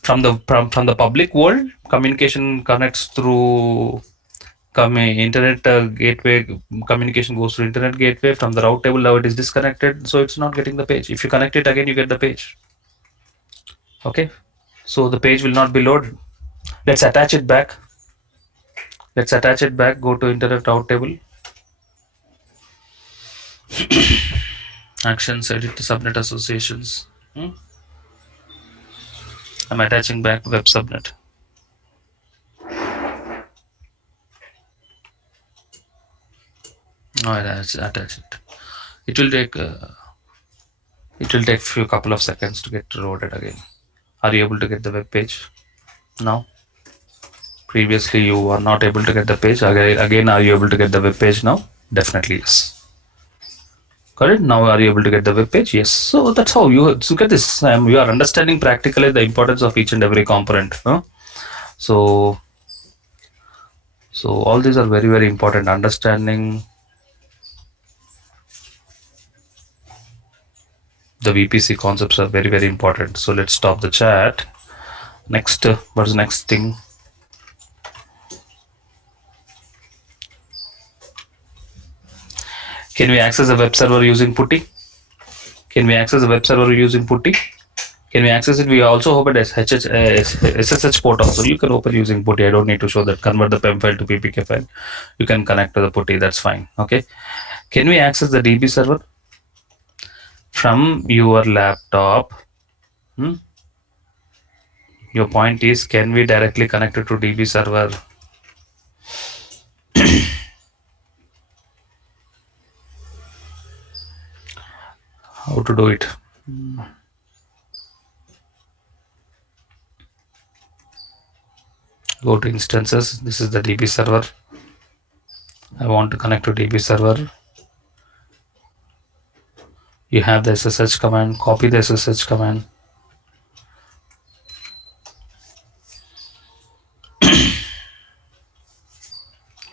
From the public world, communication connects through internet gateway. Communication goes through internet gateway. From the route table, now it is disconnected, so it's not getting the page. If you connect it again, you get the page. Okay, so the page will not be loaded. Let's attach it back. Go to internet route table. Actions, edit to subnet associations. I'm attaching back web subnet. No, attach it. It will take couple of seconds to get loaded again. Are you able to get the web page now? Previously you were not able to get the page. Again, are you able to get the web page now? Definitely yes. Got it? Now are you able to get the web page? Yes. So that's how you look at this. You are understanding practically the importance of each and every component. So all these are very, very important. Understanding the VPC concepts are very, very important. So let's stop the chat. Next, what's the next thing? Can we access a web server using PuTTY? Can we access a web server using PuTTY? Can we access it? We also opened SSH port also. You can open using PuTTY. I don't need to show that. Convert the PEM file to PPK file. You can connect to the PuTTY. That's fine. Okay. Can we access the DB server from your laptop? Your point is, can we directly connect it to DB server? How to do it? Go to instances. This is the DB server. I want to connect to DB server. You have the SSH command. Copy the SSH command.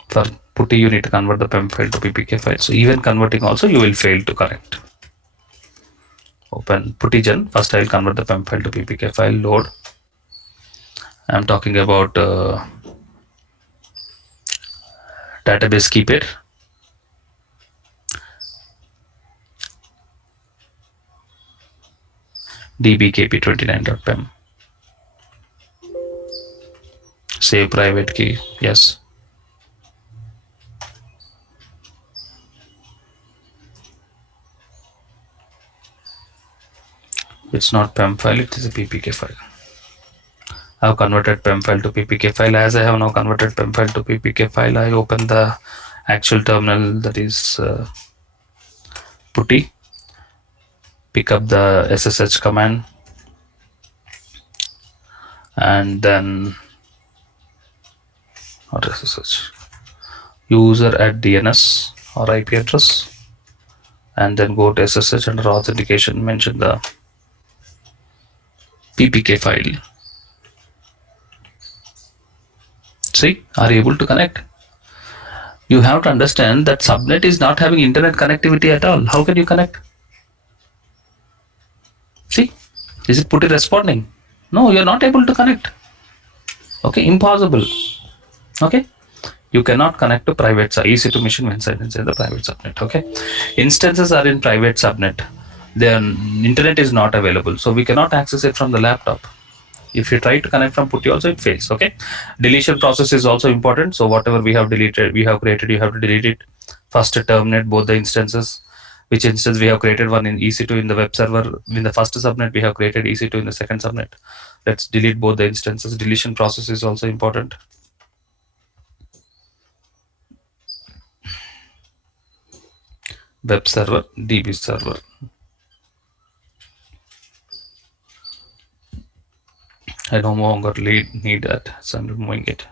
For PuTTY, you need to convert the PEM file to PPK file. So even converting also, you will fail to connect. Open PuTTY-Gen. First, I will convert the PEM file to PPK file. Load. I'm talking about database keepit. dbkp29.pem. Save private key. Yes. It's not PEM file, it is a PPK file. I have converted PEM file to PPK file. As I have now converted PEM file to PPK file, I open the actual terminal, that is PuTTY. Pick up the SSH command and then not SSH, user at DNS or IP address, and then go to SSH under authentication, mention the PPK file. See, are you able to connect? You have to understand that subnet is not having internet connectivity at all. How can you connect? Is it PuTTY responding? No, you're not able to connect. Okay, impossible. Okay, you cannot connect to private EC2 machine inside the private subnet. Okay, instances are in private subnet. Their internet is not available, so we cannot access it from the laptop. If you try to connect from PuTTY also, it fails. Okay, deletion process is also important. So whatever we have deleted, we have created, you have to delete it. First terminate both the instances. Which instance we have created one in EC2 in the web server. In the first subnet, we have created EC2 in the second subnet. Let's delete both the instances. Deletion process is also important. Web server, DB server. I no longer need that, so I'm removing it.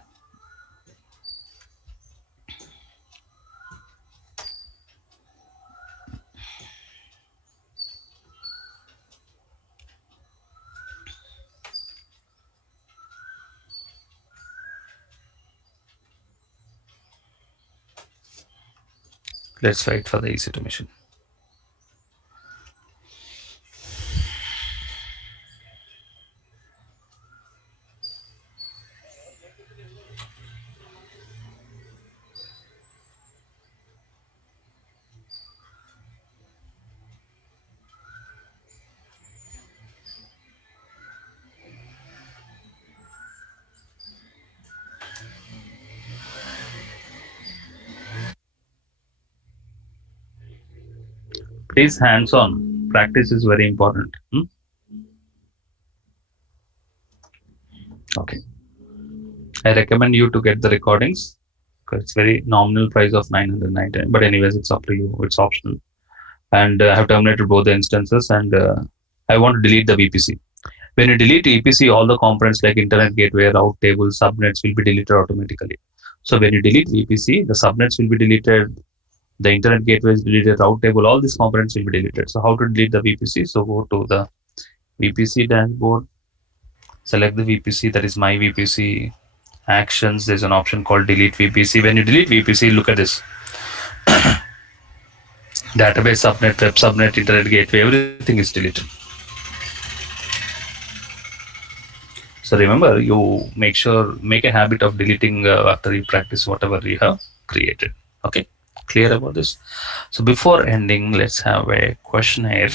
Let's wait for the EC2 machine. Please hands-on. Practice is very important. Okay. I recommend you to get the recordings because it's very nominal price of 999. But anyways, it's up to you. It's optional. And I have terminated both the instances, and I want to delete the VPC. When you delete EPC, all the components like internet gateway, route table, subnets will be deleted automatically. So when you delete VPC, the subnets will be deleted, the internet gateway is deleted, route table, all these components will be deleted. So how to delete the VPC? So go to the VPC dashboard, select the VPC, that is my VPC, actions, there's an option called delete VPC. When you delete VPC, look at this. Database subnet, web subnet, internet gateway, everything is deleted. So remember, you make a habit of deleting after you practice whatever you have created. Okay, clear about this? So before ending, let's have a questionnaire.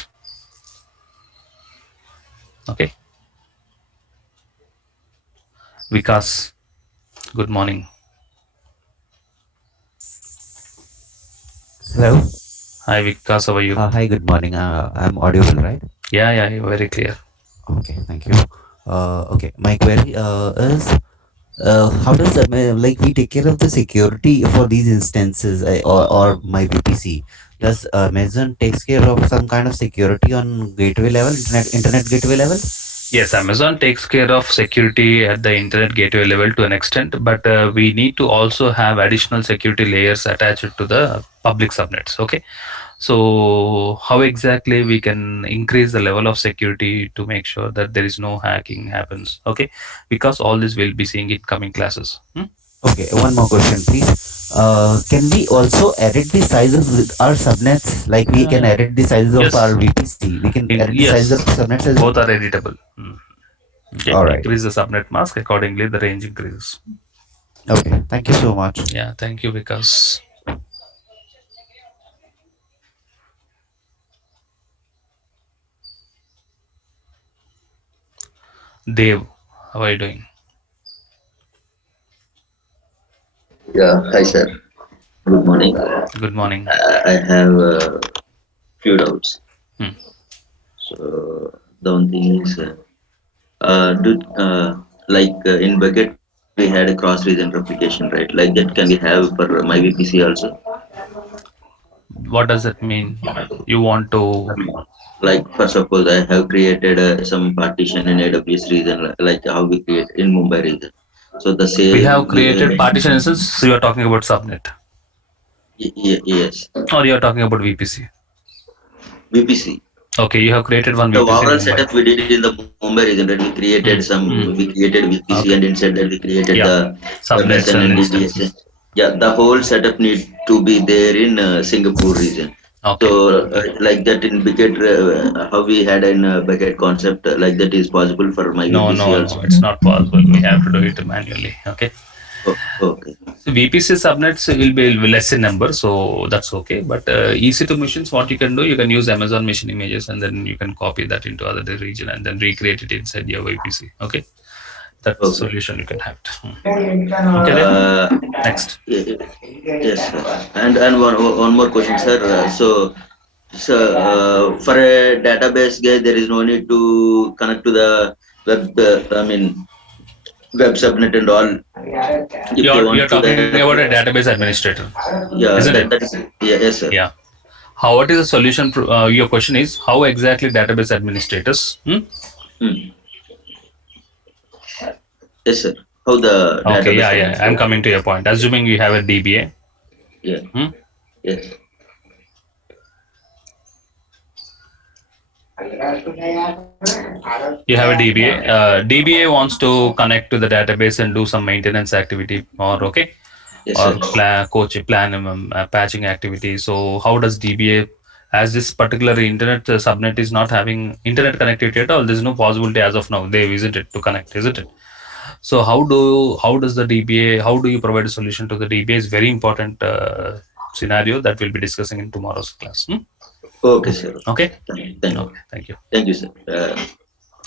Okay. Vikas, good morning. Hello. Hi Vikas, how are you? Hi, good morning. I'm audible, right? Yeah, you're very clear. Okay, thank you. Okay, my query is how does we take care of the security for these instances or my VPC? Does Amazon takes care of some kind of security on gateway level, internet gateway level? Yes, Amazon takes care of security at the internet gateway level to an extent, but we need to also have additional security layers attached to the public subnets. Okay, so how exactly we can increase the level of security to make sure that there is no hacking happens? Okay, because all this we'll be seeing in coming classes. Okay, one more question, please. Can we also edit the sizes with our subnets? Like we can edit the sizes of our VPC. We can edit the sizes of subnets as both are editable. Okay. All right. Increase the subnet mask accordingly. The range increases. Okay. Thank you so much. Yeah. Thank you, Vikas. Dev, how are you doing? Yeah, hi sir. Good morning. Good morning. I have a few doubts. So the one thing is, in Bucket we had a cross-region replication, right? Like that can we have for my VPC also? What does it mean? You want to? Like for suppose I have created some partition in AWS region, like how we create in Mumbai region. So the same. We have created partition instance. So you are talking about subnet. Yes. Or you are talking about VPC. VPC. Okay, you have created one the VPC. The overall setup we did in the Mumbai region, that we created we created VPC and inside that we created the subnets and DTS. Yeah, the whole setup need to be there in Singapore region. So, like that in bucket, how we had in bucket concept, like that is possible for my No, VPC no, also. no, it's not possible. We have to do it manually. Okay. Okay. So VPC subnets will be less in number, so that's okay. But EC2 machines, what you can do, you can use Amazon machine images and then you can copy that into other region and then recreate it inside your VPC. Okay. That's the solution you can have. Okay, then. Next. Yes, sir. And one more question, sir. So for a database guy, there is no need to connect to the web. Web subnet and all. You're talking about a database administrator. Yeah, isn't it? that is, yes, sir. Yeah. What is the solution? Your question is how exactly database administrators? Yes, sir. How the okay, database yeah. I'm coming to your point. Assuming you have a DBA. Yeah. Yes. You have a DBA. DBA wants to connect to the database and do some maintenance activity, or okay, yes, or plan patching activity. So how does DBA, as this particular internet subnet is not having internet connectivity at all, there's no possibility as of now. They visit it to connect, isn't it? So how does the DBA? How do you provide a solution to the DBA? Is very important scenario that we'll be discussing in tomorrow's class. Okay, sir. Okay. Thank you. Okay, thank you. Thank you, sir.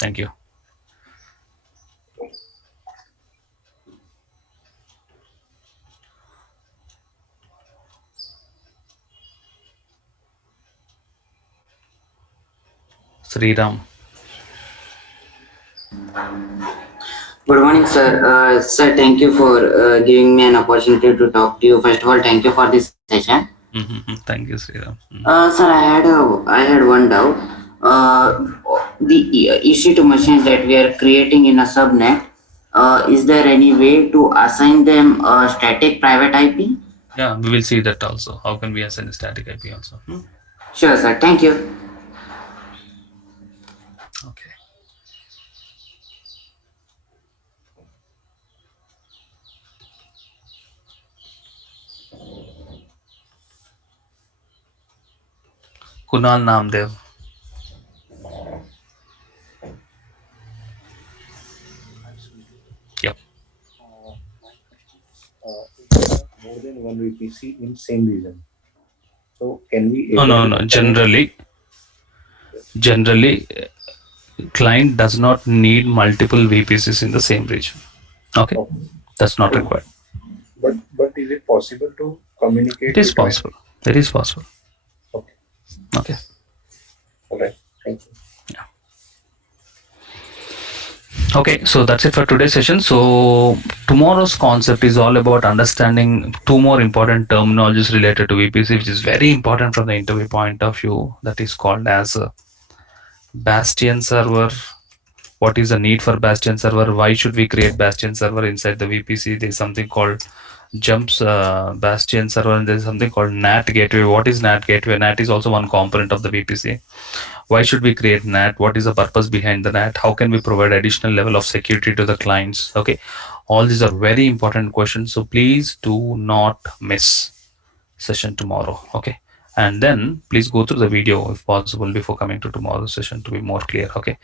Thank you. Sriram. Good morning, sir. Sir, thank you for giving me an opportunity to talk to you. First of all, thank you for this session. Thank you, Sriram. Sir, I had one doubt. The EC2 machines that we are creating in a subnet, is there any way to assign them a static private IP? Yeah, we will see that also. How can we assign a static IP also? Sure, sir. Thank you. Okay. Kunal Namdev. Yep. More than one VPC in same region. So can we? No. Generally, client does not need multiple VPCs in the same region. Okay, that's not required. But is it possible to communicate? It is possible. It is possible. Okay. Okay. All right. Thank you. Yeah. Okay, so that's it for today's session. So tomorrow's concept is all about understanding two more important terminologies related to VPC, which is very important from the interview point of view. That is called as a Bastion server. What is the need for Bastion server? Why should we create Bastion server inside the VPC? There's something called jumps Bastion server, and there's something called NAT gateway. What is NAT gateway? NAT is also one component of the VPC. Why should we create NAT? What is the purpose behind the NAT? How can we provide additional level of security to the clients? Okay, all these are very important questions. So please do not miss session tomorrow. Okay, and then please go through the video if possible before coming to tomorrow's session to be more clear. Okay,